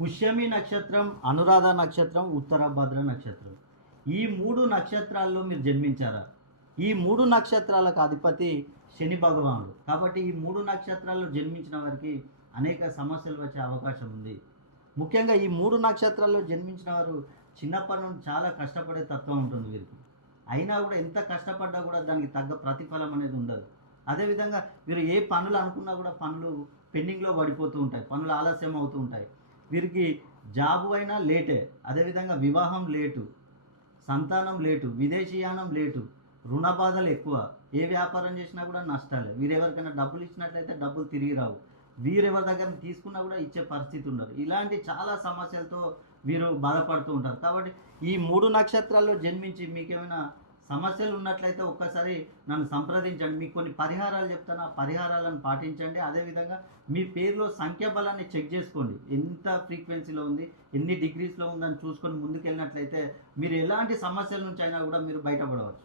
పుష్యమి నక్షత్రం, అనురాధ నక్షత్రం, ఉత్తరాభద్ర నక్షత్రం. ఈ 3 నక్షత్రాల్లో మీరు జన్మించారా? ఈ 3 నక్షత్రాలకు అధిపతి శని భగవానుడు. కాబట్టి ఈ 3 నక్షత్రాల్లో జన్మించిన వారికి అనేక సమస్యలు వచ్చే అవకాశం ఉంది. ముఖ్యంగా ఈ 3 నక్షత్రాల్లో జన్మించిన వారు చిన్నప్పటి నుండి చాలా కష్టపడే తత్వం ఉంటుంది వీరికి. అయినా కూడా ఎంత కష్టపడ్డా కూడా దానికి తగ్గ ప్రతిఫలం అనేది ఉండదు. అదేవిధంగా వీరు ఏ పనులు అనుకున్నా కూడా పనులు పెండింగ్లో పడిపోతూ ఉంటాయి, పనులు ఆలస్యం అవుతూ ఉంటాయి. వీరికి జాబు అయినా లేటే, అదేవిధంగా వివాహం లేటు, సంతానం లేటు, విదేశీయానం లేటు, రుణ బాధలు ఎక్కువ, ఏ వ్యాపారం చేసినా కూడా నష్టాలే. వీరెవరికైనా డబ్బులు ఇచ్చినట్లయితే డబ్బులు తిరిగి రావు, వీరెవరి దగ్గర తీసుకున్నా కూడా ఇచ్చే పరిస్థితి ఉండదు. ఇలాంటి చాలా సమస్యలతో వీరు బాధపడుతూ ఉంటారు. కాబట్టి ఈ 3 నక్షత్రాల్లో జన్మించి మీకేమైనా సమస్యలు ఉన్నట్లయితే ఒక్కసారి నన్ను సంప్రదించండి. మీకు కొన్ని పరిహారాలు చెప్తాను, ఆ పరిహారాలను పాటించండి. అదేవిధంగా మీ పేరులో సంఖ్యాబలాన్ని చెక్ చేసుకోండి, ఎంత ఫ్రీక్వెన్సీలో ఉంది, ఎన్ని డిగ్రీస్లో ఉందని చూసుకొని ముందుకెళ్ళినట్లయితే మీరు ఎలాంటి సమస్యల నుంచి అయినా కూడా మీరు బయటపడవచ్చు.